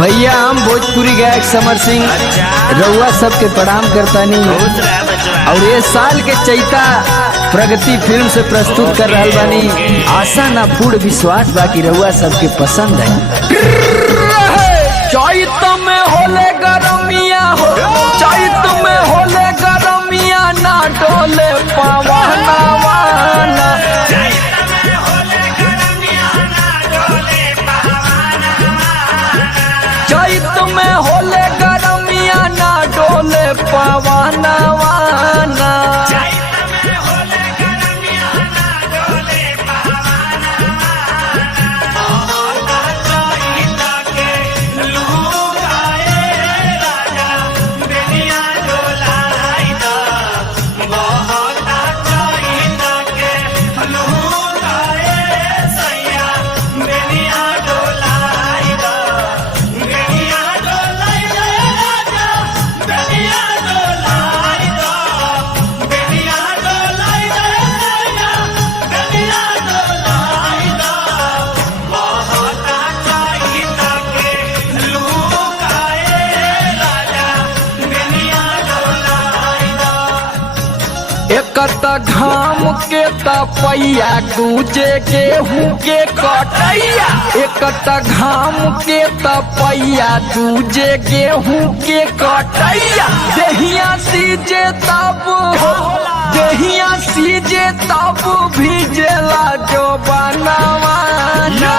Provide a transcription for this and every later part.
भैया हम भोजपुरी गायक समर सिंह रउआ सबके प्रणाम करता नहीं और ये साल के चैता प्रगति फिल्म से प्रस्तुत कर रहा बानी। आशा ना पूर्ण विश्वास बाकी रउआ सबके पसंद है। चैत में होले गरमिया हो, चैत में होले गरमिया ना डोले पवना वाला। चैत में होले गरमिया ना डोले पवना वाला। एकत घाम के तपैया दूजे गेहूं के कटैया। एकत घाम के तपैया दूजे गेहूं के कटैया। देहिया सीजे तब हो, देहिया सीजे तब भीजेला जो बनावाना।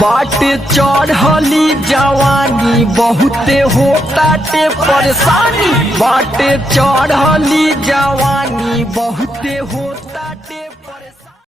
बाटे चढ़ली जवानी बहुते होताटे परेशानी। बाटे चढ़ली जवानी बहुते होता